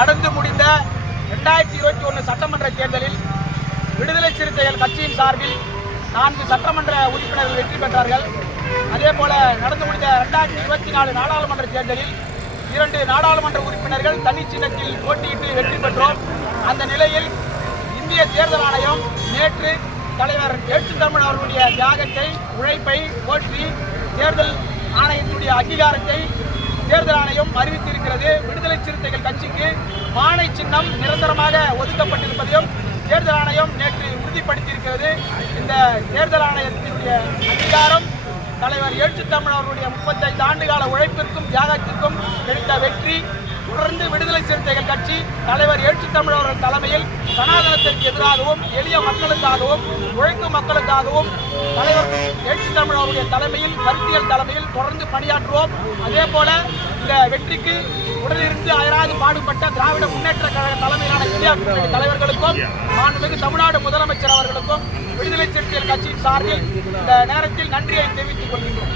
நடந்து முடிந்த 2021 சட்டமன்ற தேர்தலில் விடுதலை சிறுத்தைகள் கட்சியின் சார்பில் 4 சட்டமன்ற உறுப்பினர்கள் வெற்றி பெற்றார்கள். அதேபோல நடந்து முடிந்த 2024 நாடாளுமன்ற தேர்தலில் 2 நாடாளுமன்ற உறுப்பினர்கள் தனி சின்னத்தில் போட்டியிட்டு வெற்றி பெற்றோம். அந்த நிலையில் இந்திய தேர்தல் ஆணையம் நேற்று தலைவர் எழுச்சி தமிழ் அவர்களுடைய தியாகத்தை, உழைப்பை போற்றி தேர்தல் ஆணையத்தினுடைய அங்கீகாரத்தை தேர்தல் ஆணையம் அறிவித்திருக்கிறது. விடுதலை சிறுத்தைகள் கட்சிக்கு பானை சின்னம் நிரந்தரமாக ஒதுக்கப்பட்டிருப்பதையும் தேர்தல் ஆணையம் நேற்று உறுதிப்படுத்தியிருக்கிறது. இந்த தேர்தல் ஆணையத்தினுடைய அங்கீகாரம் தலைவர் எழுச்சி தமிழ் அவர்களுடைய 35 ஆண்டுகால உழைப்பிற்கும் தியாகத்திற்கும் கிடைத்த வெற்றி. தொடர்ந்து விடுதலை சிறுத்தைகள் கட்சி தலைவர் எழுச்சி தமிழ் அவர்கள் தலைமையில் சனாதனத்திற்கு எதிராகவும் எளிய மக்களுக்காகவும் உழைக்கும் மக்களுக்காகவும் தலைவர் எழுச்சி தமிழ் அவருடைய தலைமையில் கருத்தியல் தலைமையில் தொடர்ந்து பணியாற்றுவோம். அதே போல இந்த வெற்றிக்கு உடனிருந்து அயராது பாடுபட்ட திராவிட முன்னேற்ற கழக தலைமையிலான இந்தியா கூட்டணி தலைவர்களுக்கும் மாண்புமிகு தமிழ்நாடு முதலமைச்சர் அவர்களுக்கும் விடுதலை சிறுத்தைகள் கட்சியின் சார்பில் இந்த நேரத்தில் நன்றியை தெரிவித்துக் கொள்கின்றோம்.